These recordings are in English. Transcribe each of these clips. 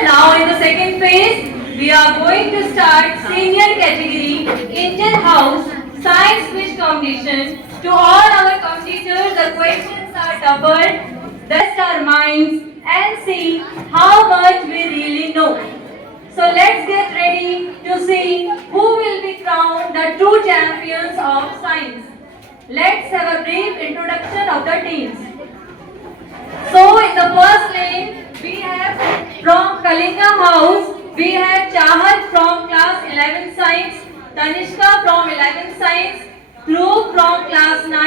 Now in the second phase, we are going to start senior category Indian House Science Quiz Competition. To all our competitors, the questions are doubled, test our minds and see how much we really know. So let's get ready to see who will be crowned the true champions of science. Let's have a brief introduction of the teams. So in the first lane, we have from Kalinga House, we have Chahat from class 11 Science, Tanishka from 11 Science, Dhruv from class 9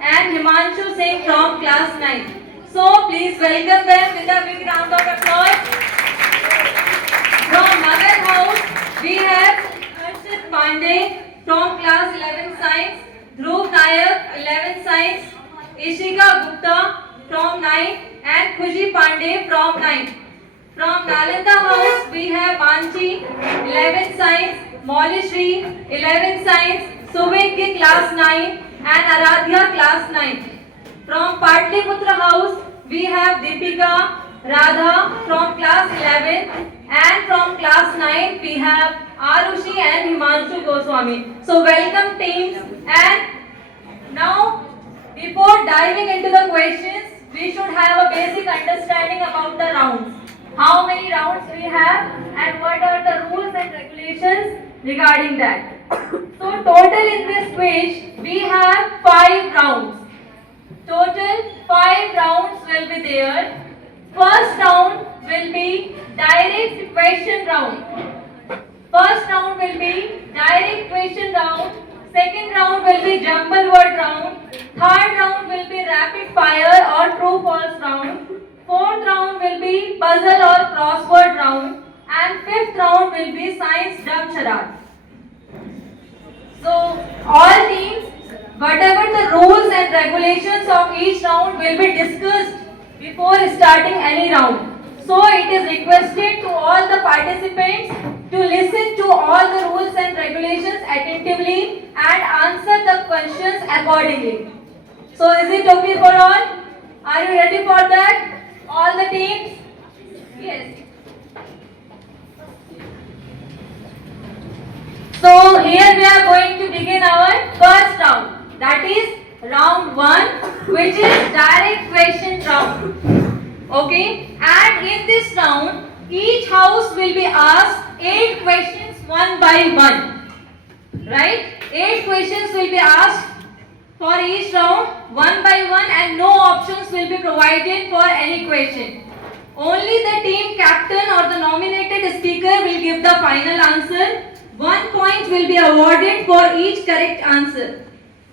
and Himanshu Singh from class 9. So please welcome them with a big round of applause. From Nagar House, we have Harshit Pandey from class 11 Science, Dhruv Nayak 11 Science, Ishika Gupta from 9 and Khushi Pandey from 9. From Nalanda House, we have Manchi 11 Science, Molishri 11 Science, Subhekhi class 9 and Aradhya class 9. From Patliputra House, we have Deepika Radha from class 11 and from class 9 we have Arushi and Himanshu Goswami. So welcome teams, and now before diving into the questions, we should have a basic understanding about the rounds. How many rounds we have and what are the rules and regulations regarding that. So total in this quiz we have 5 rounds. Total 5 rounds will be there. First round will be direct question round. First round will be direct question round. Second round will be jumble word round. Third round will be rapid fire or true false round. Fourth round will be puzzle or crossword round. And fifth round will be science dumb charade. So all teams, whatever the rules and regulations of each round will be discussed before starting any round. So it is requested to all the participants to listen to all the rules and regulations attentively and answer the questions accordingly. So is it okay for all? Are you ready for that? All the teams? Yes. So here we are going to begin our first round. That is round 1, which is direct question round. Okay, and in this round each house will be asked 8 questions one by one, right? 8 questions will be asked for each round one by one and no options will be provided for any question. Only the team captain or the nominated speaker will give the final answer. 1 point will be awarded for each correct answer.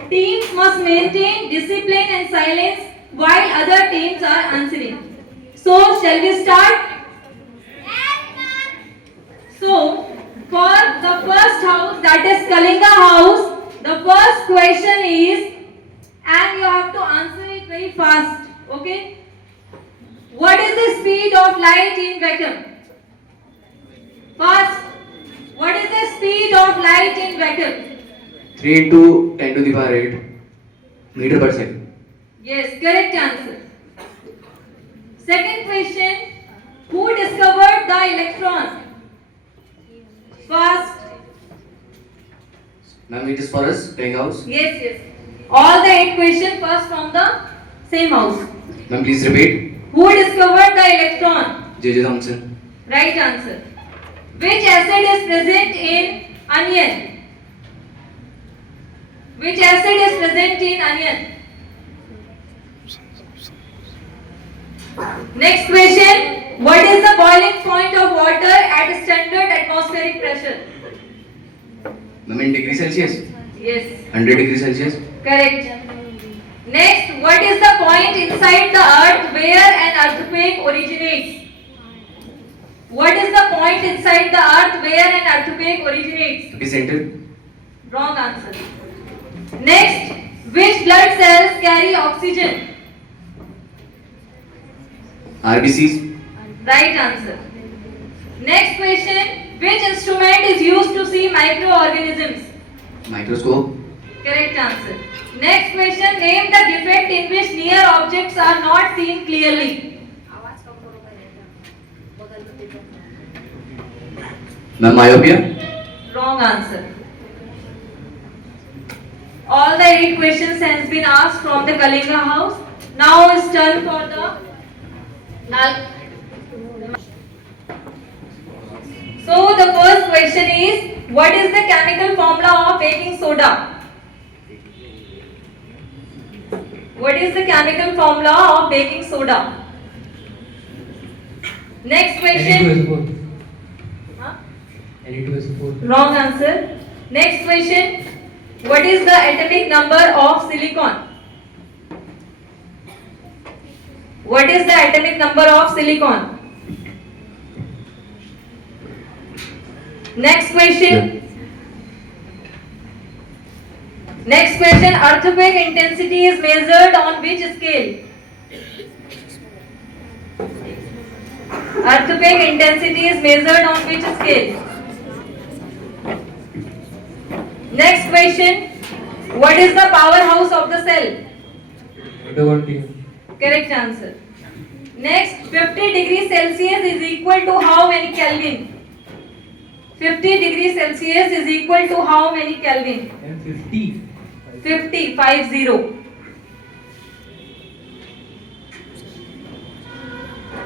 Teams must maintain discipline and silence while other teams are answering. So, shall we start? So, for the first house, that is Kalinga house, the first question is, and you have to answer it very fast, okay? What is the speed of light in vacuum? Fast. What is the speed of light in vacuum? 3 into 10 to the power 8 meter per second. Yes, correct answer. Second question, who discovered the electron? Fast. Ma'am, it is for us, playing house. Yes, yes. All the 8 questions first from the same house. Ma'am, please repeat. Who discovered the electron? J.J. Thomson. Right answer. Which acid is present in onion? Which acid is present in onion? Next question. What is the boiling point of water at standard atmospheric pressure? Ma'am, in degree Celsius? Yes. 100 degrees Celsius? Correct. Next, what is the point inside the earth where an earthquake originates? What is the point inside the earth where an earthquake originates? Epicenter? Wrong answer. Next, which blood cells carry oxygen? RBCs? Right answer. Next question, which instrument is used to see microorganisms? Microscope? Correct answer. Next question, name the defect in which near objects are not seen clearly. Ma'am, myopia. Wrong answer. All the 8 questions has been asked from the Kalinga house. Now it's turn for the Nal. So the first question is, what is the chemical formula of baking soda? What is the chemical formula of baking soda? Next question. Huh? Wrong answer. Next question. What is the atomic number of silicon? What is the atomic number of silicon? Next question. Next question. Earthquake intensity is measured on which scale? Earthquake intensity is measured on which scale? Next question. What is the powerhouse of the cell? Correct answer. Next, 50 degrees Celsius is equal to how many Kelvin? 50 degrees Celsius is equal to how many Kelvin? 50. 50, 50.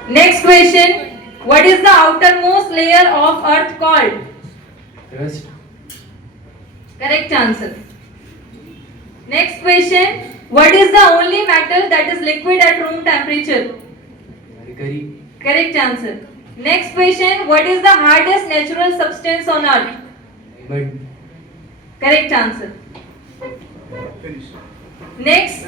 Next question. What is the outermost layer of earth called? Crust. Correct answer. Next question. What is the only metal that is liquid at room temperature? Mercury. Correct answer. Next question. What is the hardest natural substance on earth? Diamond. Correct answer. Next.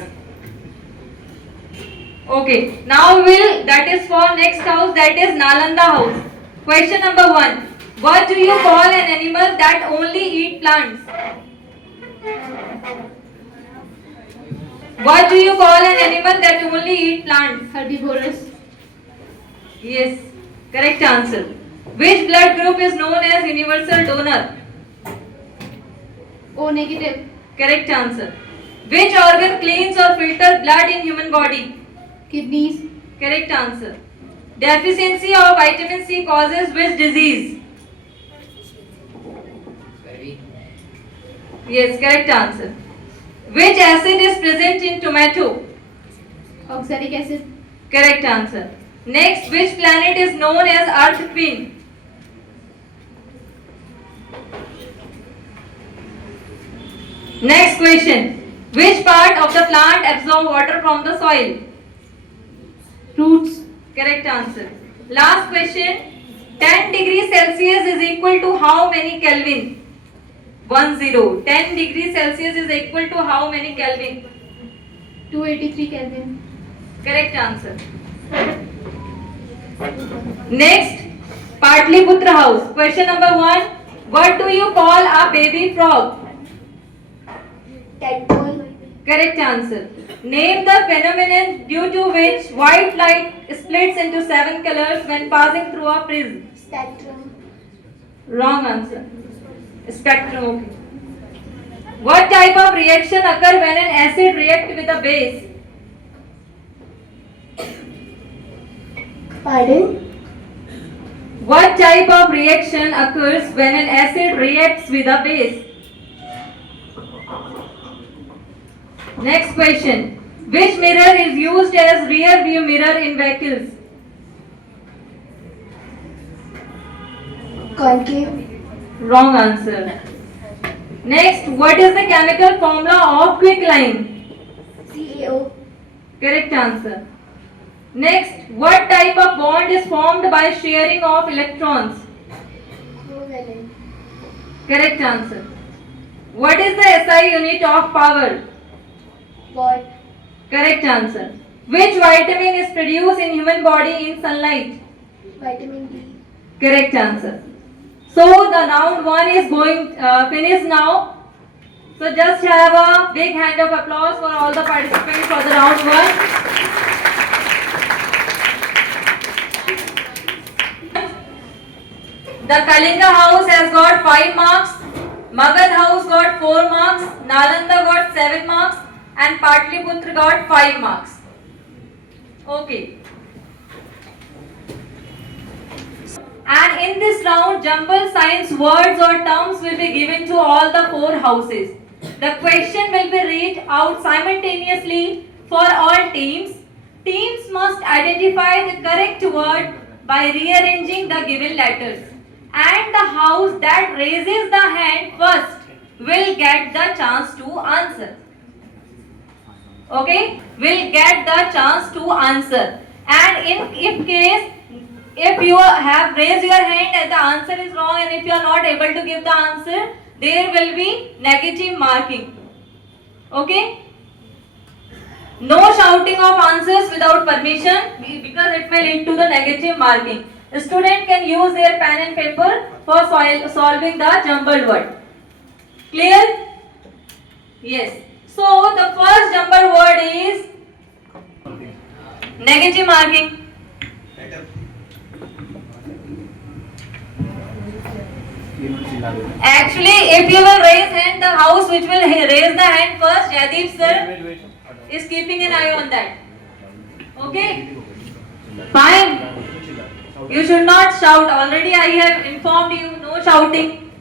Okay. Now that is for next house, that is Nalanda house. Question number 1. What do you call an animal that only eat plants? What do you call an animal that only eat plants? Herbivorous. Yes, correct answer. Which blood group is known as universal donor? O negative. Correct answer. Which organ cleans or filters blood in human body? Kidneys. Correct answer. Deficiency of vitamin C causes which disease? Yes, correct answer. Which acid is present in tomato? Oxalic acid. Correct answer. Next, which planet is known as Earth Queen? Next question. Which part of the plant absorbs water from the soil? Roots. Correct answer. Last question. 10 degrees Celsius is equal to how many Kelvin? 10. 10 degrees Celsius is equal to how many Kelvin? 283 Kelvin. Correct answer. Next, Patliputra house. Question number 1. What do you call a baby frog? Tadpole. Correct answer. Name the phenomenon due to which white light splits into 7 colors when passing through a prism. Spectrum. Wrong answer. Spectrum. Okay. What type of reaction occurs when an acid reacts with a base? Pardon? What type of reaction occurs when an acid reacts with a base? Next question. Which mirror is used as rear view mirror in vehicles? Concave. Wrong answer. Next, what is the chemical formula of quicklime? CaO. Correct answer. Next, what type of bond is formed by sharing of electrons? Covalent. Correct answer. What is the SI unit of power? Watt. Correct answer. Which vitamin is produced in human body in sunlight? Vitamin D. Correct answer. So the round 1 is going finished now. So just have a big hand of applause for all the participants for the round 1. The Kalinga house has got 5 marks, Magad house got 4 marks, Nalanda got 7 marks and Patliputra got 5 marks. Okay. And in this round, jumble science words or terms will be given to all the 4 houses. The question will be read out simultaneously for all teams. Teams must identify the correct word by rearranging the given letters. And the house that raises the hand first will get the chance to answer. Okay? Will get the chance to answer. And if you have raised your hand and the answer is wrong, and if you are not able to give the answer, there will be negative marking. Okay? No shouting of answers without permission because it may lead to the negative marking. The student can use their pen and paper for solving the jumbled word. Clear? Yes. So the first jumbled word is negative marking. Actually, if you will raise hand, the house which will raise the hand first, Jaideep sir is keeping an eye on that. Okay? Fine. You should not shout. Already I have informed you, no shouting.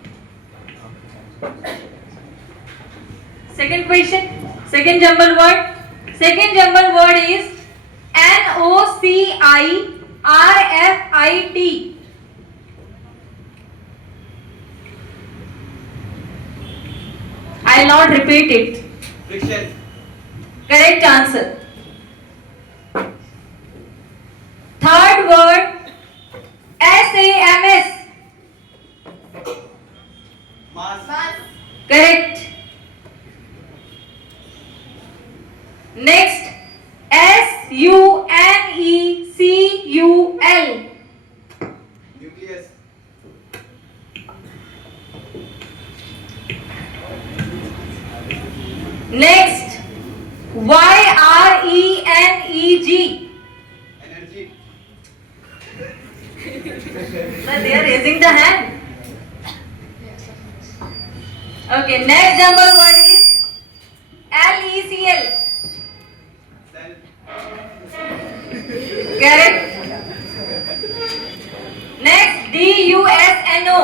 Second question, second jumbled word. Second jumbled word is NOCIRFIT. I will not repeat it. Friction. Correct answer. Third word SAMS. Mass. Correct. Next SUNECUL. Nucleus. Next YRENEG. Energy. Sir, they are raising the hand. Okay, next jumbled word is LECL. Cell. Correct. Next DUSNO.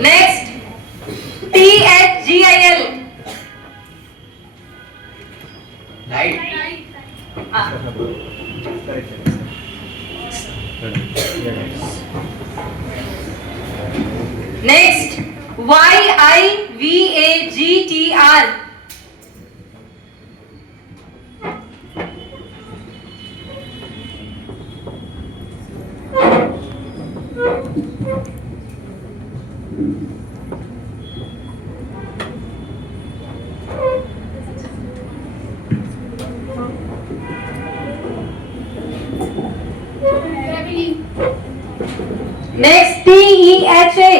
Next THGIL. Light. Ah. Next YIVAGTR. Next TEHA.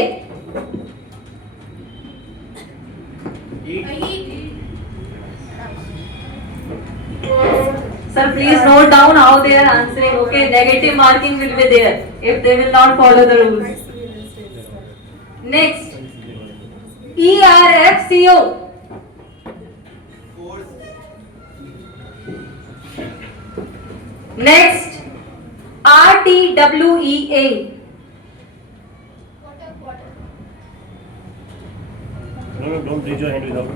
Sir, please note down how they are answering. Okay, negative marking will be there if they will not follow the rules. Next ERFCO. Force. Next RTWEA. No, don't raise your hand without.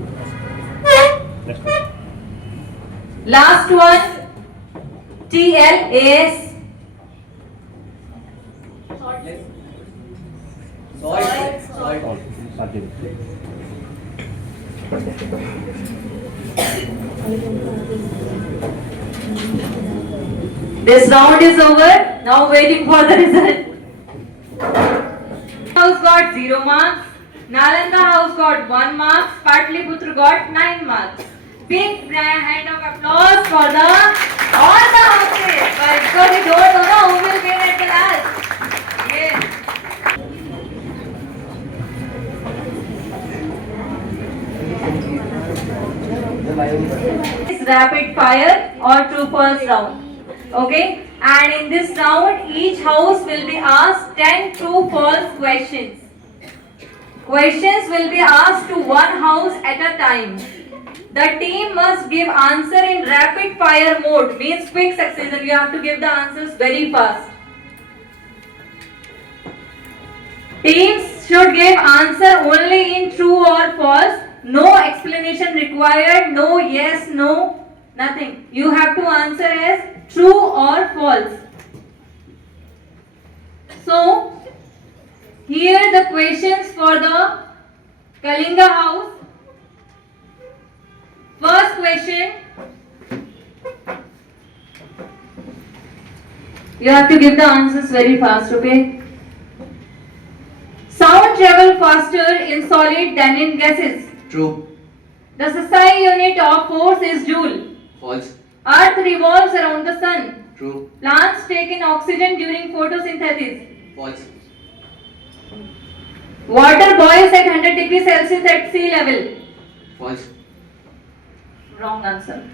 Next one. Last one TLAS. All. Started. This round is over. Now waiting for the result. House got 0 marks. Nalanda house got 1 mark. Patliputra got 9 marks. Big hand of applause for the all the houses. But because we don't know who will win at the last. Yes. It's rapid fire or true false round. Okay, and in this round each house will be asked 10 true false questions. Questions will be asked to one house at a time. The team must give answer in rapid fire mode, means quick succession. You have to give the answers very fast. Teams should give answer only in true or false. No explanation required, no yes, no, nothing. You have to answer as true or false. So, here the questions for the Kalinga house. First question. You have to give the answers very fast, okay? Sound travel faster in solid than in gases. True. The SI unit of force is joule. False. Earth revolves around the sun. True. Plants take in oxygen during photosynthesis. False. Water boils at 100 degrees Celsius at sea level. False. Wrong answer.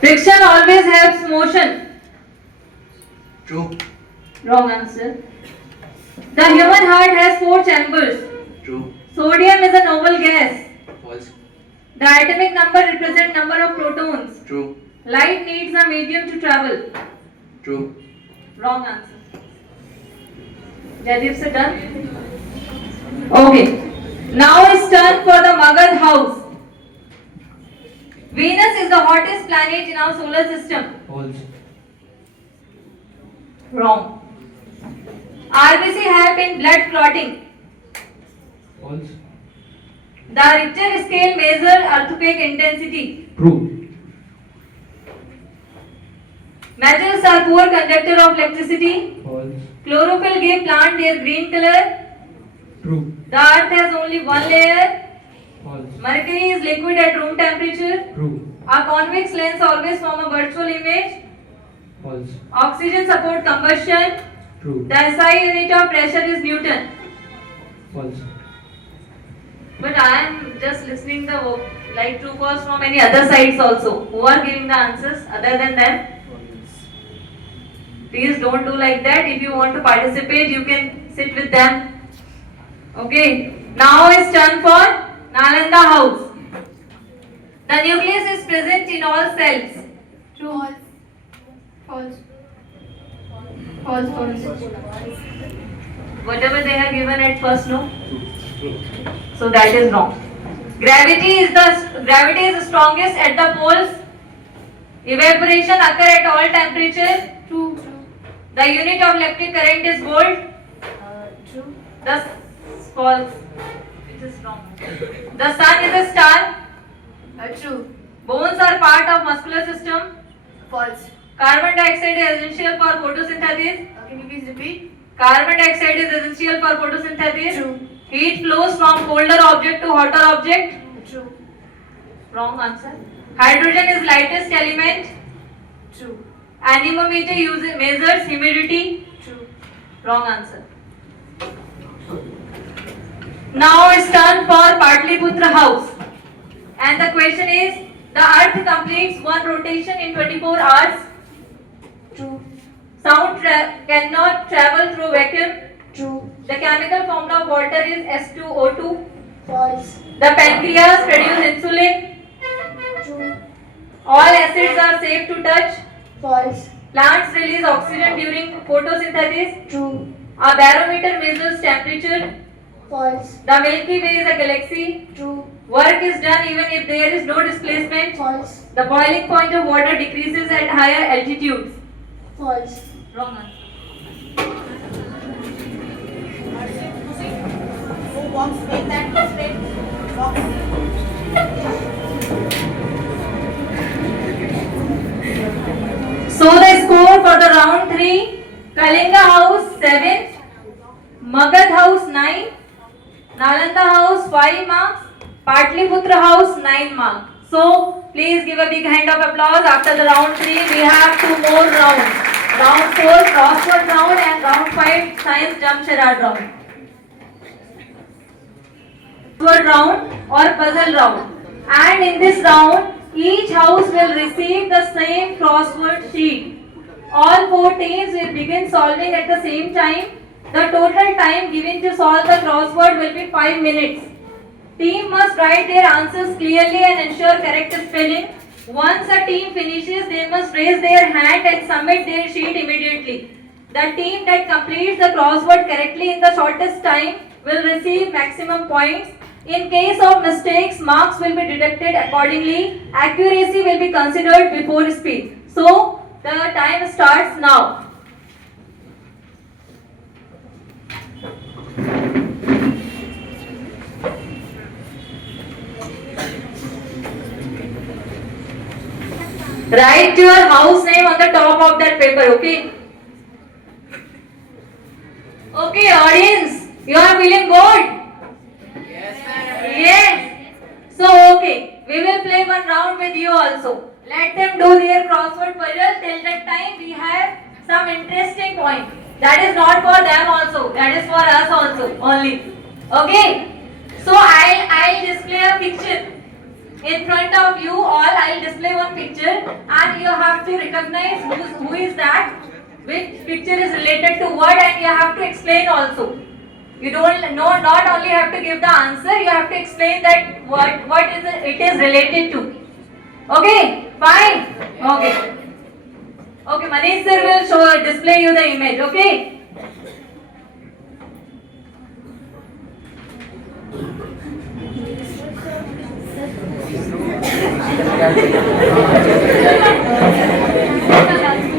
Friction always helps motion. True. Wrong answer. The human heart has 4 chambers. True. Sodium is a noble gas. False. The atomic number represents number of protons. True. Light needs a medium to travel. True. Wrong answer. Jaideep sir, done? Okay. Now it's turn for the Magad house. Venus is the hottest planet in our solar system. False. Wrong. RBC help in blood clotting. False. The Richter scale measures earthquake intensity. True. Metals are poor conductor of electricity. False. Chlorophyll give plant their green color. True. The earth has only one layer. False. Mercury is liquid at room temperature. True. A convex lens always form a virtual image. False. Oxygen support combustion. True. The SI unit of pressure is Newton. False. But I am just listening the like true false from any other sides also. Who are giving the answers other than them? Please don't do like that. If you want to participate, you can sit with them. Okay. Now it's turn for Nalanda house. The nucleus is present in all cells. True. False. False. False. Whatever they have given at first, no. So that is wrong. Gravity is the strongest at the poles. Evaporation occur at all temperatures. True. The unit of electric current is volt. True. The false. Which is wrong. The sun is a star. True. Bones are part of muscular system. False. Carbon dioxide is essential for photosynthesis. Can you please repeat? Carbon dioxide is essential for photosynthesis. True. Heat flows from colder object to hotter object. True. Wrong answer. Hydrogen is lightest element. True. Anemometer measures humidity. True. Wrong answer. Now it's turn for Patliputra house. And the question is, the earth completes one rotation in 24 hours. True. Sound cannot travel through vacuum. True. The chemical formula of water is S2O2. False. The pancreas produces insulin. True. All acids are safe to touch. False. Plants release oxygen during photosynthesis. True. A barometer measures temperature. False. The Milky Way is a galaxy. True. Work is done even if there is no displacement. False. The boiling point of water decreases at higher altitudes. False. Wrong answer. Who wants to make that straight box? So the score for the round 3, Kalinga house 7, Magad house 9, Nalanda house 5 marks, Patliputra house 9 marks. So please give a big hand of applause. After the round 3 we have 2 more rounds. Round 4 crossword round and round 5 science jump charade round. Crossword round or puzzle round. And in this round each house will receive the same crossword sheet. All 4 teams will begin solving at the same time The total time given to solve the crossword will be 5 minutes. Team must write their answers clearly and ensure correct spelling. Once a team finishes, they must raise their hand and submit their sheet immediately. The team that completes the crossword correctly in the shortest time will receive maximum points. In case of mistakes, marks will be deducted accordingly. Accuracy will be considered before speed. So, the time starts now. Write your house name on the top of that paper, okay? Okay, audience, you are feeling good? Yes. So, okay, we will play one round with you also. Let them do their crossword puzzle. Till that time, we have some interesting point. That is not for them also. That is for us also only. Okay. So, I'll display a picture. In front of you all, I'll display one picture and you have to recognize who is that, which picture is related to what, and you have to explain also. You don't not only have to give the answer, you have to explain that what is it is related to. Okay, fine. Okay. Okay, Manish sir will display you the image. Okay.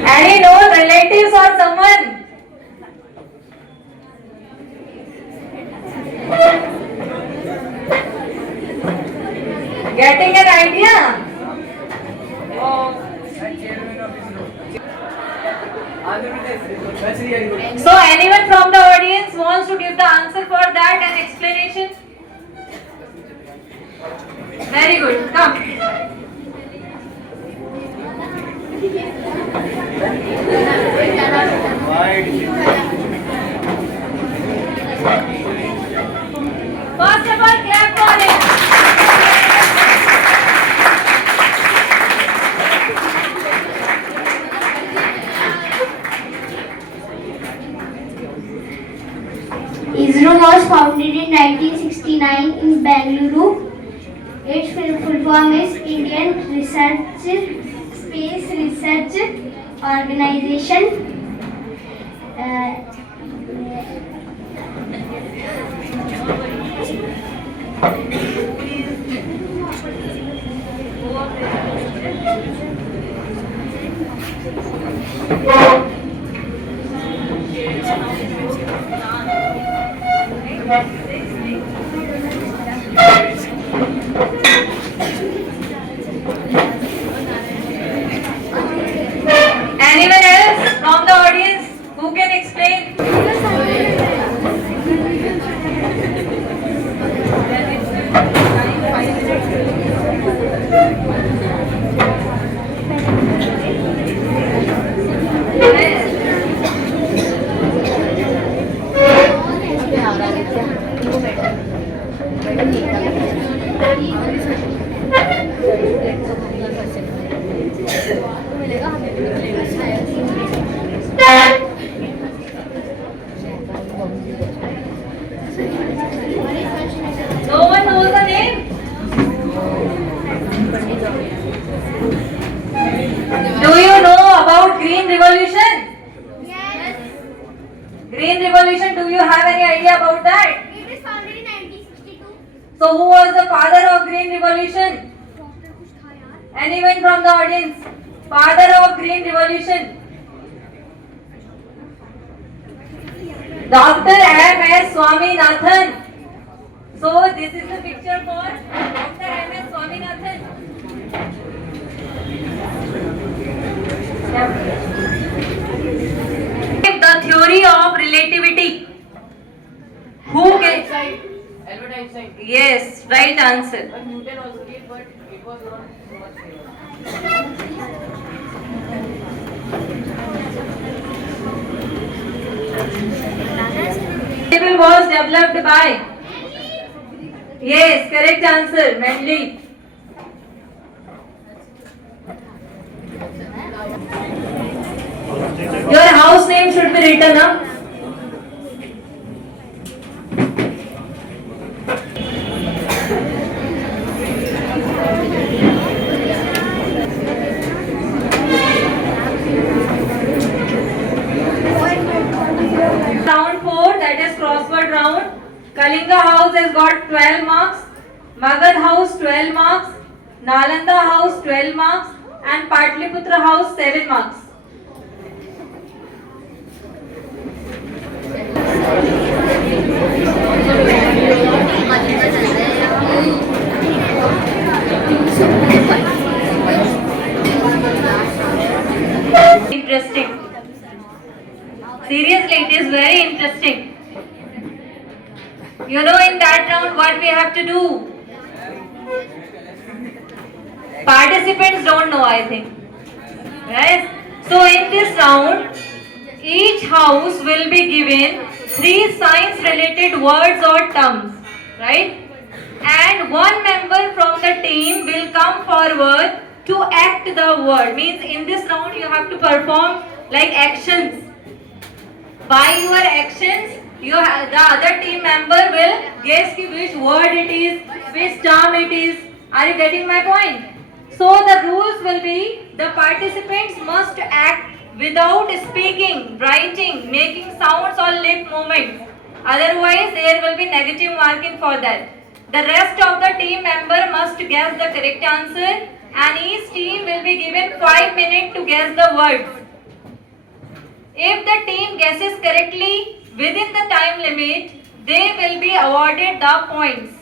Any known relatives or someone? Getting an idea? So anyone from the audience wants to give the answer for that and explanation? Very good. Come. First of all, clap for it. ISRO was founded in 1969 in Bengaluru. Its full form is Indian Space Research Organization. Anyone else from the audience who can explain? No one knows the name? Do you know about Green Revolution? Yes. Green Revolution, do you have any idea about that? It is founded in 1962. So who was the father of Green Revolution? Anyone from the audience? Father of Green Revolution? Dr. M.S. Swaminathan. So this is the picture for Dr. M.S. Swaminathan. The theory of relativity. Who gets? Albert Einstein. Yes, right answer. But Newton also did, but it was not so much famous. Table was developed by. Yes, correct answer. Mendeleev. Your house name should be written up. Kalinga house has got 12 marks, Magad house 12 marks, Nalanda house 12 marks, and Patliputra house 7 marks. Interesting. Seriously, it is very interesting. You know, in that round, what we have to do? Participants don't know, I think. Right? So, in this round, each house will be given 3 science-related words or terms. Right? And one member from the team will come forward to act the word. Means in this round you have to perform like actions. By your actions, the other team member will guess which word it is, which term it is. Are you getting my point? So the rules will be the participants must act without speaking, writing, making sounds or lip movements. Otherwise there will be negative marking for that. The rest of the team member must guess the correct answer and each team will be given 5 minutes to guess the words. If the team guesses correctly within the time limit, they will be awarded the points.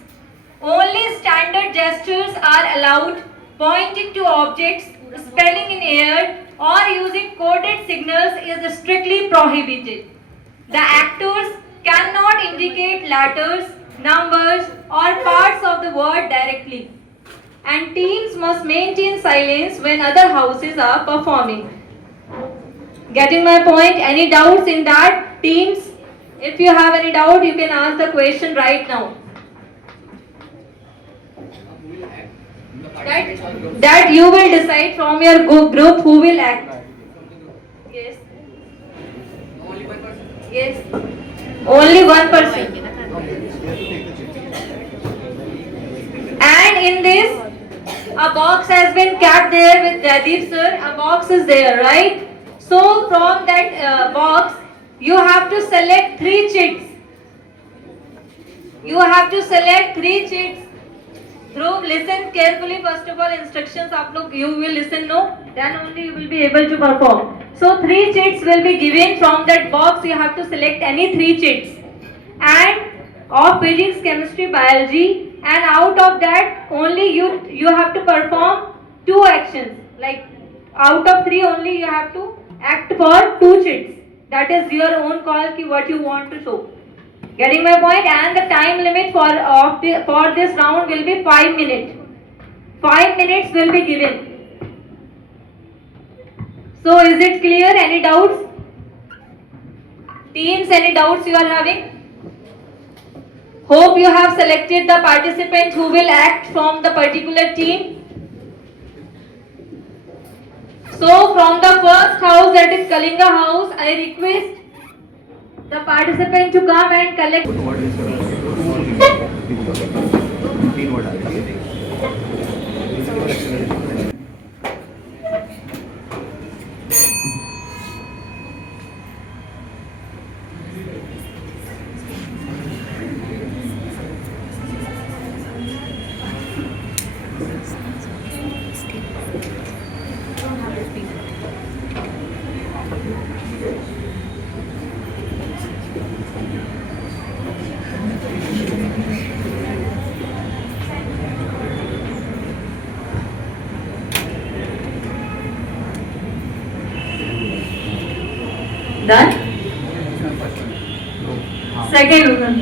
Only standard gestures are allowed. Pointing to objects, spelling in air or using coded signals is strictly prohibited. The actors cannot indicate letters, numbers or parts of the word directly. And teams must maintain silence when other houses are performing. Getting my point? Any doubts in that, teams? If you have any doubt, you can ask the question right now. That you will decide from your group who will act. Yes. Yes. Only one person. And in this, a box has been kept there with Jaideep sir. A box is there, right? So from that box, you have to select 3 chits. You have to select 3 chits. Dhruv, listen carefully. First of all, instructions you will listen, no? Then only you will be able to perform. So 3 chits will be given from that box. You have to select any 3 chits. And of physics, chemistry, biology. And out of that, only you have to perform 2 actions. Like out of 3 only you have to act for 2 chits. That is your own call ki what you want to show. Getting my point? And the time limit for this round will be 5 minutes. 5 minutes will be given. So is it clear? Any doubts? Teams, any doubts you are having? Hope you have selected the participant who will act from the particular team. So from the first house, that is Kalinga house, I request the participant to come and collect. Done? Second one.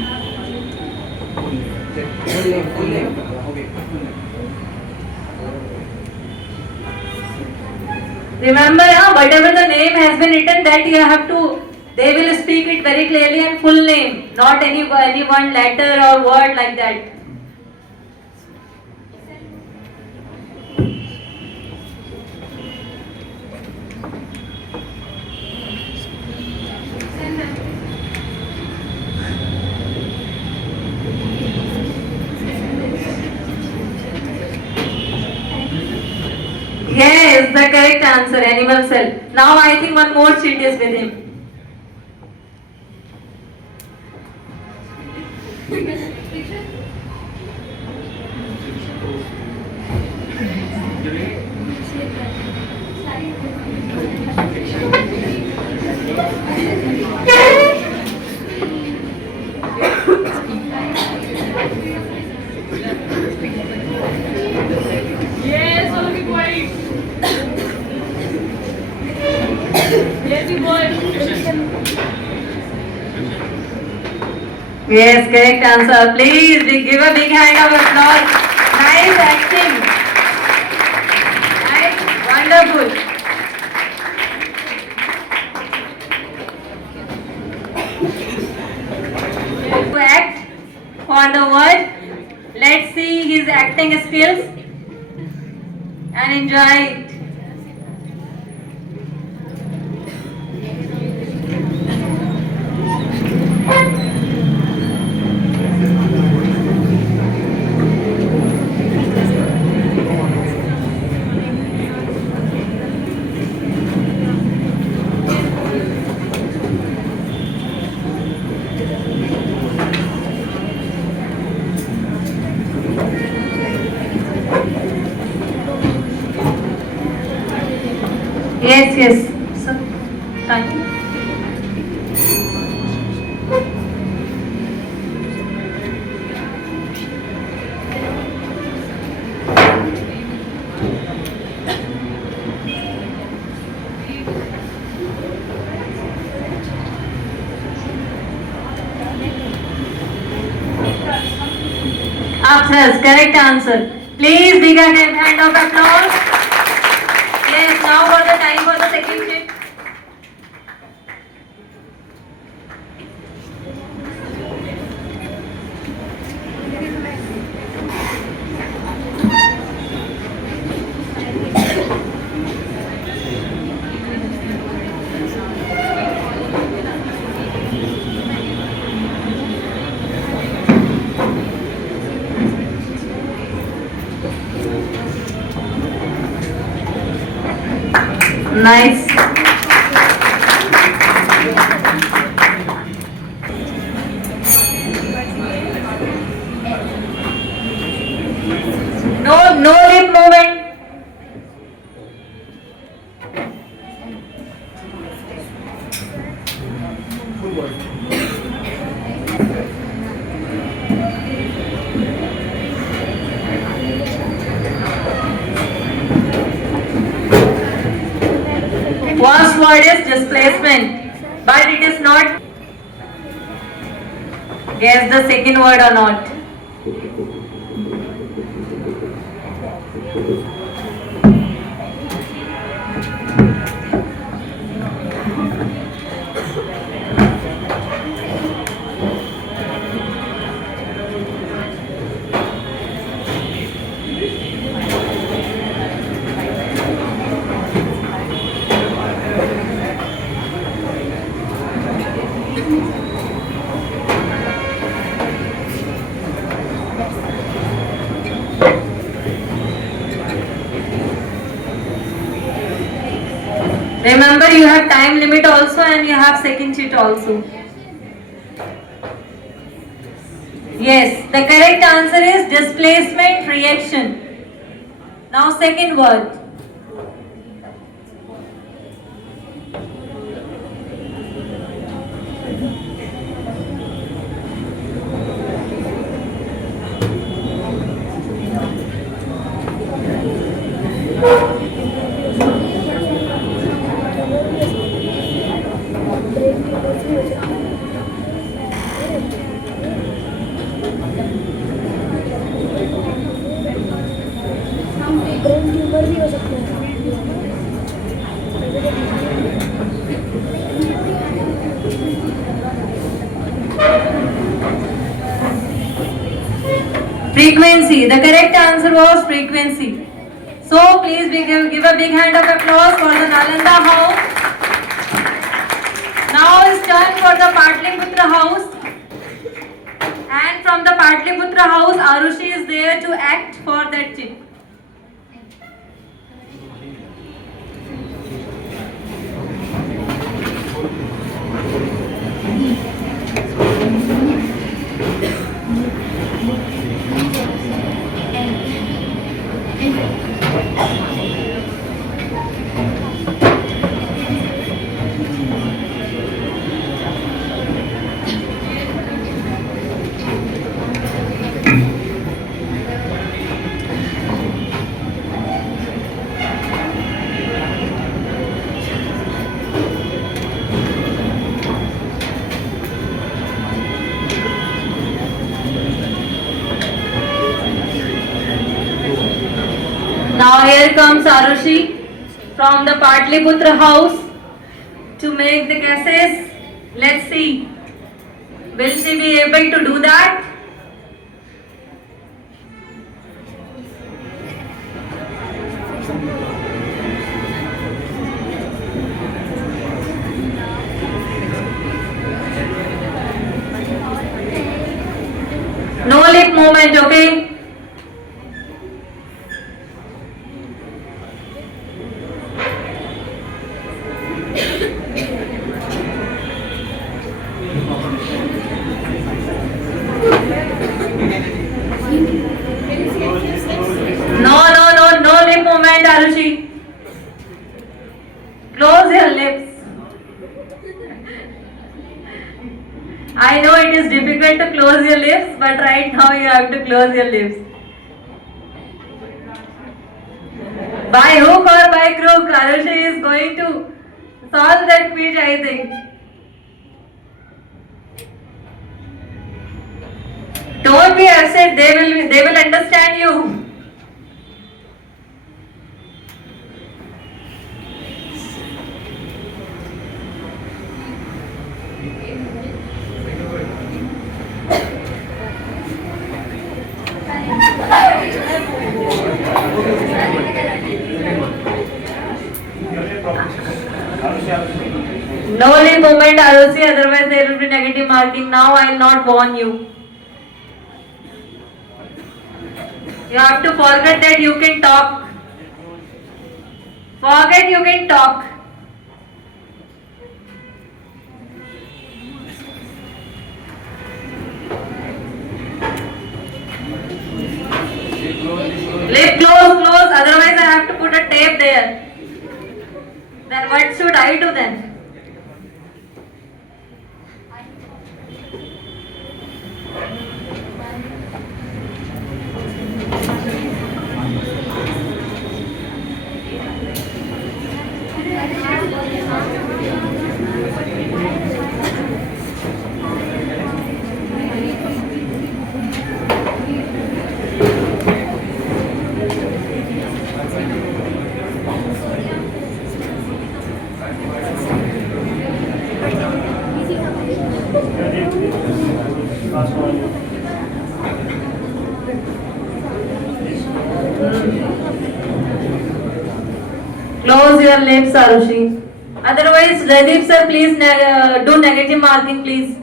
Remember, whatever the name has been written, that you have to, they will speak it very clearly and full name, not any one letter or word like that. Yes, the correct answer, animal cell. Now I think one more sheet is with him. Yes, all of you quiet. Yes, you boy. Yes, correct answer. Please give a big hand of applause. Nice acting. Nice, wonderful. To act for the word. Let's see his acting skills and enjoy it. Yes, yes. So, time. Apsras, correct answer. Please big hand of applause. Yes, now for the time for the second shift. Nice. No lip movement. First word is displacement, but it is not. Guess the second word or not. Remember, you have time limit also and you have second sheet also. Yes, the correct answer is displacement reaction. Now second word. Frequency. The correct answer was frequency. So please give a big hand of applause for the Nalanda house. Now it's turn for the Patliputra house. And from the Patliputra house, Arushi is there to act for that chit. Now here comes Arushi from the Patliputra house to make the guesses. Let's see. Will she be able to do that? No lip movement, okay? No lip movement, Arushi. Close your lips. I know it is difficult to close your lips, but right now you have to close your lips. By hook or by crook, Arushi is going to solve that quiz, I think. Don't be upset, they will understand you. No lip movement, Arushi, otherwise there will be negative marking. Now I will not warn you. You have to forget that you can talk. Forget you can talk. Lip close, otherwise I have to put a tape there. Then what should I do then? Close your lips, Arushi. Otherwise, Radeep sir, please do negative marking, please.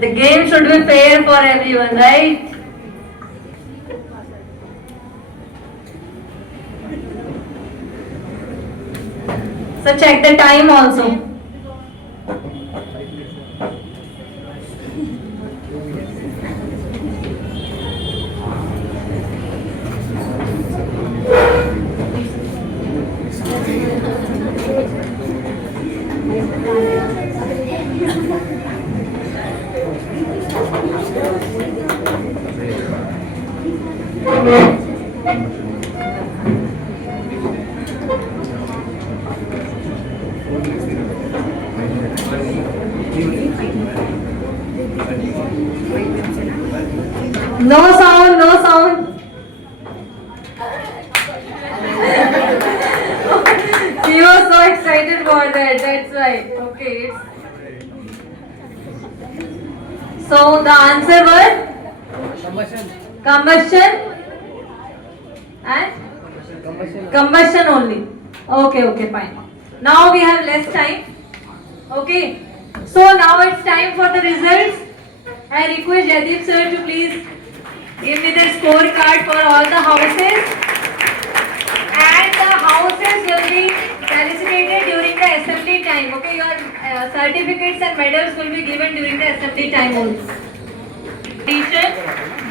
The game should be fair for everyone, right? So check the time also. No sound, no sound. He was so excited for that, that's why. Okay. So the answer was? Combustion. And? Combustion only. Okay, fine. Now we have less time. Okay. So now it's time for the results. I request Jaideep sir to please give me the scorecard for all the houses, and the houses will be felicitated during the assembly time. Okay, your certificates and medals will be given during the assembly time only.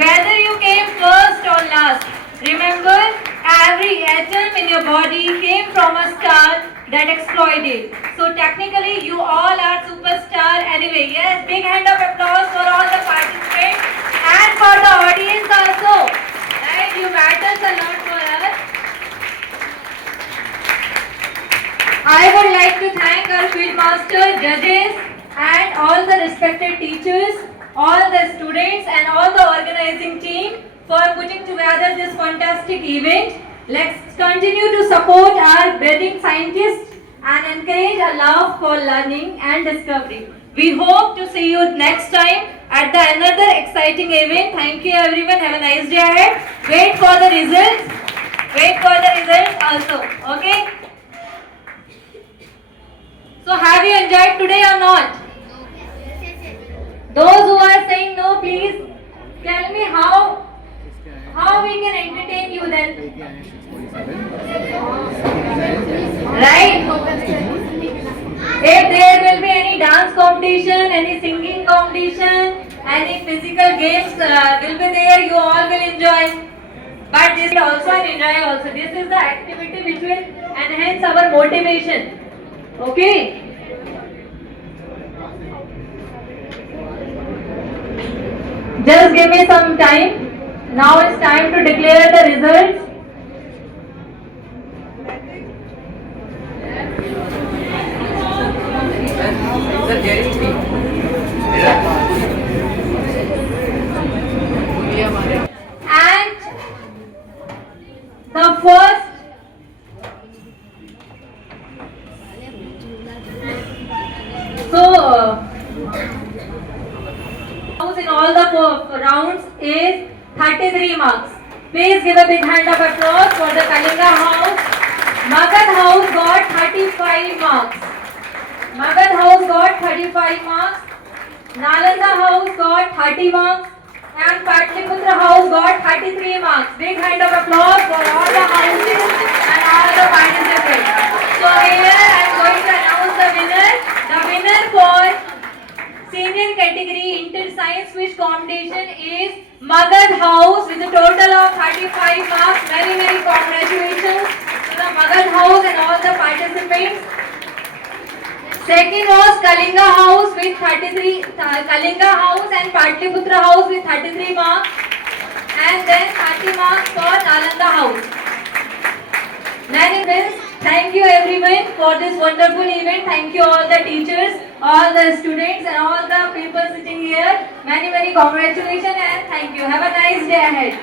Whether you came first or last, remember every atom in your body came from a star that exploded. So technically you all are superstar anyway. Yes, big hand of applause for all the participants and for the audience also. Right, you matters a lot for us. I would like to thank our field master, judges and all the respected teachers, all the students and all the organizers organizing team for putting together this fantastic event. Let's continue to support our budding scientists and encourage a love for learning and discovery. We hope to see you next time at the another exciting event. Thank you everyone. Have a nice day ahead. Wait for the results. Wait for the results also. Okay? So have you enjoyed today or not? Those who are saying no, please tell me how we can entertain you then. Right? If there will be any dance competition, any singing competition, any physical games will be there, you all will enjoy. But this is also an enjoy also. This is the activity which will enhance our motivation. Okay? Just give me some time. Now it's time to declare the results. And the first in all the rounds is 33 marks. Please give a big hand of applause for the Kalinga House. Magad House got 35 marks. Magad House got 35 marks. Nalanda House got 30 marks. And Patliputra House got 33 marks. Big hand of applause for all the houses and all the participants. So here I am going to announce the winner. The winner for senior category inter-science quiz competition is Magad House with a total of 35 marks. Very, very congratulations to the Magad House and all the participants. Second was Kalinga House with 33, Kalinga House and Patliputra House with 33 marks. And then 30 marks for Nalanda House. Many thanks. Thank you everyone for this wonderful event. Thank you all the teachers, all the students and all the people sitting here. Many, many congratulations and thank you. Have a nice day ahead.